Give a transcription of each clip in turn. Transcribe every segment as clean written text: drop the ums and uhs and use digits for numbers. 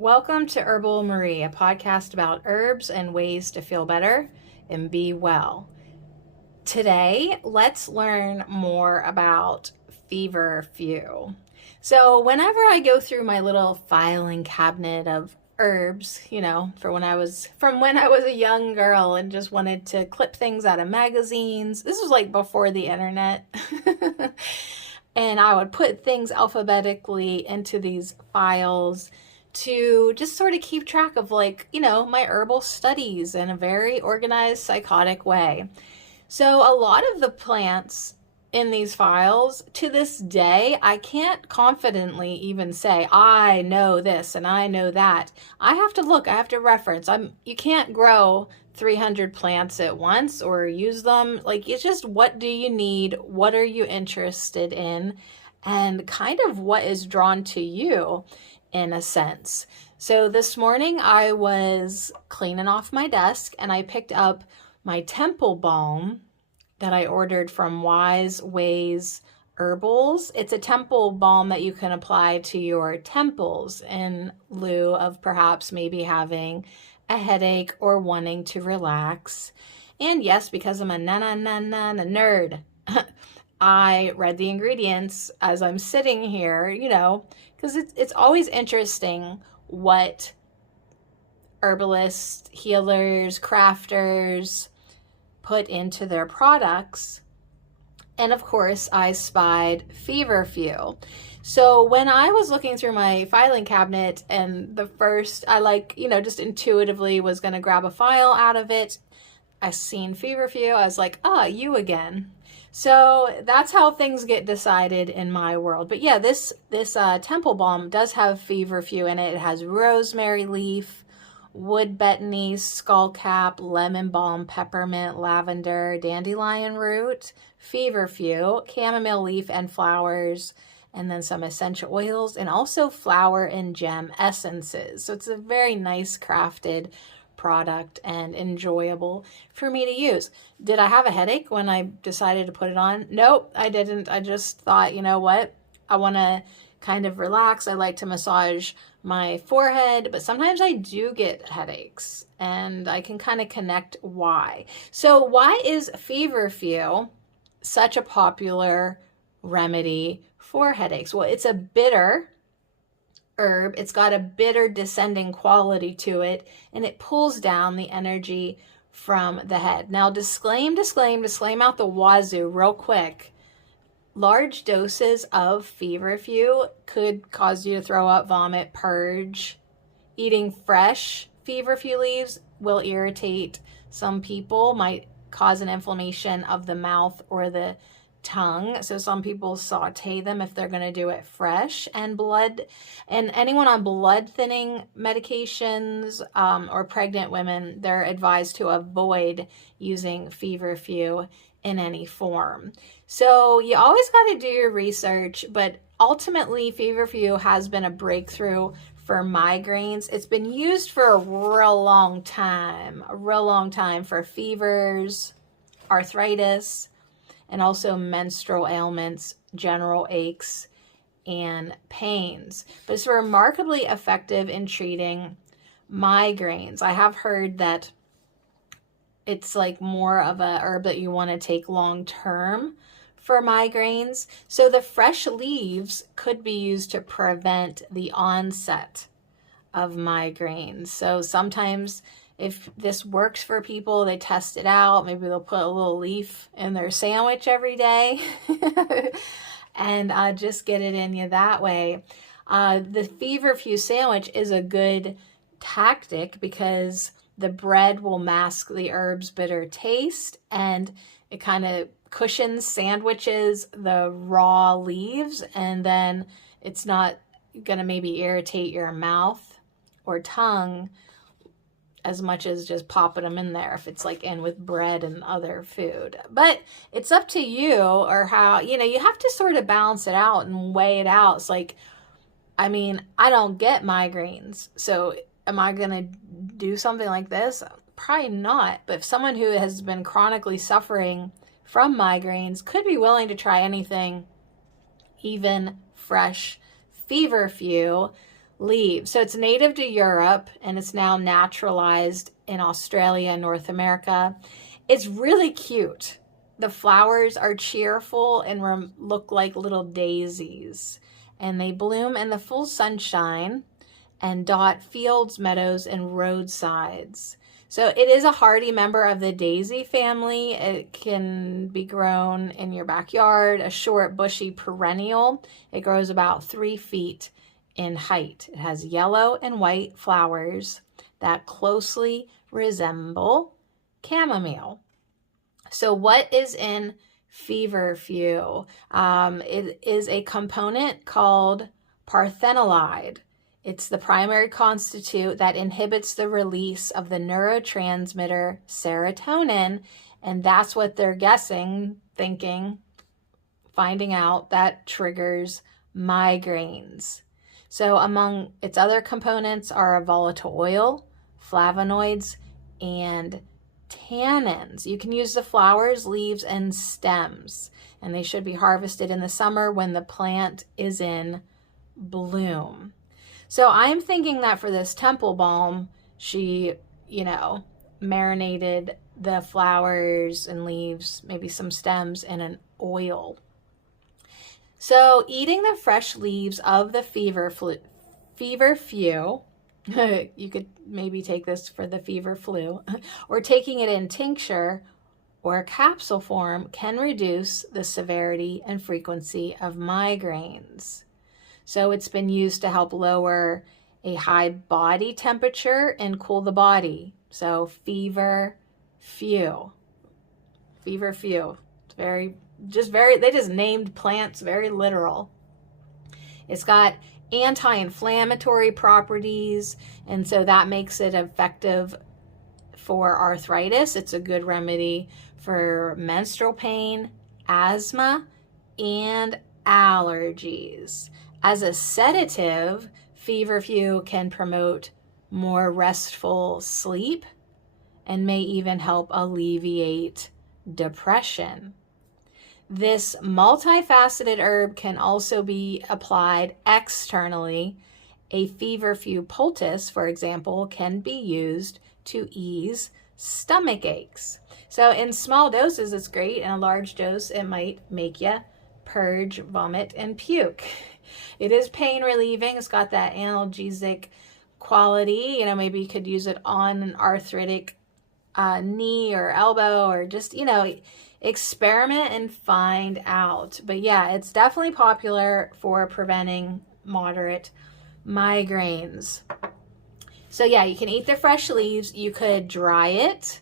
Welcome to Herbal Marie, a podcast about herbs and ways to feel better and be well. Today, let's learn more about FEVERFEW. So, whenever I go through my little filing cabinet of herbs, from when I was a young girl and just wanted to clip things out of magazines. This was like before the internet. And I would put things alphabetically into these files to just sort of keep track of my herbal studies in a very organized, psychotic way. So a lot of the plants in these files, to this day, I can't confidently even say, I know this and I know that. I have to look, I have to reference. You can't grow 300 plants at once or use them. It's just, what do you need? What are you interested in? And kind of what is drawn to you in a sense. So this morning I was cleaning off my desk and I picked up my temple balm that I ordered from Wise Ways Herbals. It's a temple balm that you can apply to your temples in lieu of perhaps maybe having a headache or wanting to relax. And yes, because I'm a nerd, I read the ingredients as I'm sitting here, because it's always interesting what herbalists, healers, crafters put into their products. And of course, I spied FEVERFEW. So when I was looking through my filing cabinet and the first, I just intuitively was going to grab a file out of it. I seen FEVERFEW. I was like, you again. So that's how things get decided in my world. But yeah, this temple balm does have FEVERFEW in it. It has rosemary leaf, wood betony, skullcap, lemon balm, peppermint, lavender, dandelion root, FEVERFEW, chamomile leaf and flowers, and then some essential oils, and also flower and gem essences. So it's a very nice crafted product and enjoyable for me to use. Did I have a headache when I decided to put it on? Nope, I didn't. I just thought, you know what? I want to kind of relax. I like to massage my forehead, but sometimes I do get headaches and I can kind of connect why. So why is FEVERFEW such a popular remedy for headaches? Well, it's a bitter herb. It's got a bitter descending quality to it, and it pulls down the energy from the head. Now, disclaim out the wazoo real quick. Large doses of FEVERFEW could cause you to throw up, vomit, purge. Eating fresh FEVERFEW leaves will irritate some people, might cause an inflammation of the mouth or the tongue. So some people saute them if they're going to do it fresh. And anyone on blood thinning medications or pregnant women, they're advised to avoid using FEVERFEW in any form. So you always got to do your research, but ultimately FEVERFEW has been a breakthrough for migraines. It's been used for a real long time for fevers, arthritis, and also menstrual ailments, general aches, and pains. But it's remarkably effective in treating migraines. I have heard that it's like more of a herb that you want to take long term for migraines. So the fresh leaves could be used to prevent the onset of migraines. So sometimes if this works for people, they test it out. Maybe they'll put a little leaf in their sandwich every day and just get it in you that way. The FEVERFEW sandwich is a good tactic because the bread will mask the herb's bitter taste, and it kind of cushions, sandwiches the raw leaves, and then it's not going to maybe irritate your mouth or tongue as much as just popping them in there if it's like in with bread and other food. But it's up to you, or how, you have to sort of balance it out and weigh it out. It's like, I don't get migraines, so am I going to do something like this? Probably not. But if someone who has been chronically suffering from migraines could be willing to try anything, even fresh FEVERFEW, leaves. So it's native to Europe and it's now naturalized in Australia and North America. It's really cute. The flowers are cheerful and look like little daisies, and they bloom in the full sunshine and dot fields, meadows, and roadsides. So it is a hardy member of the daisy family. It can be grown in your backyard, a short, bushy perennial. It grows about 3 feet in height. It has yellow and white flowers that closely resemble chamomile. So what is in FEVERFEW? It is a component called parthenolide. It's the primary constituent that inhibits the release of the neurotransmitter serotonin, and that's what they're finding out that triggers migraines. So among its other components are a volatile oil, flavonoids, and tannins. You can use the flowers, leaves, and stems, and they should be harvested in the summer when the plant is in bloom. So I'm thinking that for this temple balm, she, marinated the flowers and leaves, maybe some stems, in an oil. So eating the fresh leaves of the FEVERFEW, you could maybe take this for the fever flu, or taking it in tincture or capsule form can reduce the severity and frequency of migraines. So it's been used to help lower a high body temperature and cool the body. So FEVERFEW. It's they just named plants very literal. It's got anti-inflammatory properties, and so that makes it effective for arthritis. It's a good remedy for menstrual pain, asthma, and allergies. As a sedative, FEVERFEW can promote more restful sleep and may even help alleviate depression. This multifaceted herb can also be applied externally. A FEVERFEW poultice, for example, can be used to ease stomach aches. So in small doses, it's great. In a large dose, it might make you purge, vomit, and puke. It is pain relieving. It's got that analgesic quality. Maybe you could use it on an arthritic knee or elbow, or just, experiment and find out. But yeah, it's definitely popular for preventing moderate migraines. So yeah, you can eat the fresh leaves. You could dry it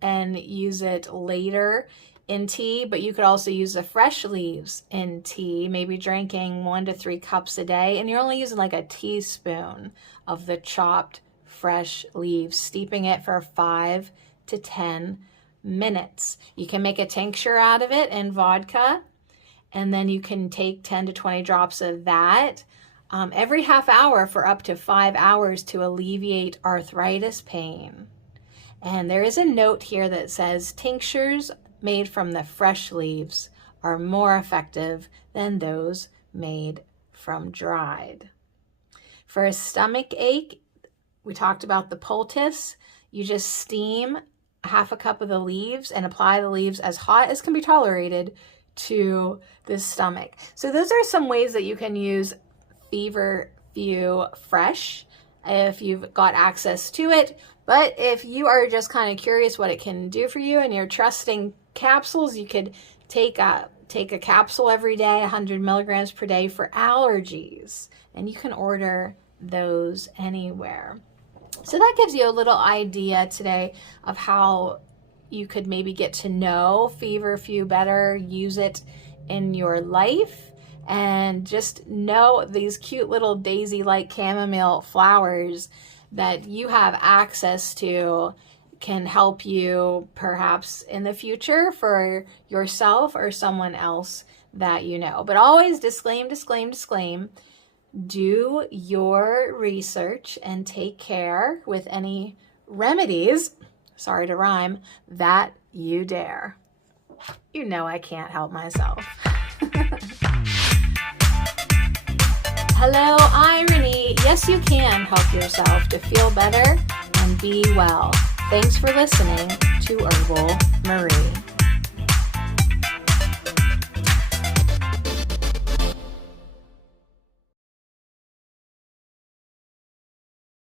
and use it later in tea, but you could also use the fresh leaves in tea, maybe drinking 1 to 3 cups a day, and you're only using like a teaspoon of the chopped fresh leaves, steeping it for 5 to 10 minutes. You can make a tincture out of it in vodka, and then you can take 10 to 20 drops of that every half hour for up to 5 hours to alleviate arthritis pain. And there is a note here that says tinctures made from the fresh leaves are more effective than those made from dried. For a stomach ache, we talked about the poultice. You just steam half a cup of the leaves and apply the leaves as hot as can be tolerated to the stomach. So those are some ways that you can use FEVERFEW fresh if you've got access to it. But if you are just kind of curious what it can do for you and you're trusting capsules, you could take a capsule every day, 100 milligrams per day for allergies, and you can order those anywhere. So that gives you a little idea today of how you could maybe get to know FEVERFEW better, use it in your life, and just know these cute little daisy-like chamomile flowers that you have access to can help you perhaps in the future for yourself or someone else that you know. But always disclaim, do your research and take care with any remedies, sorry to rhyme, that you dare. You know I can't help myself. Hello, irony. yes, you can help yourself to feel better and be well. Thanks for listening to Herbal Marie.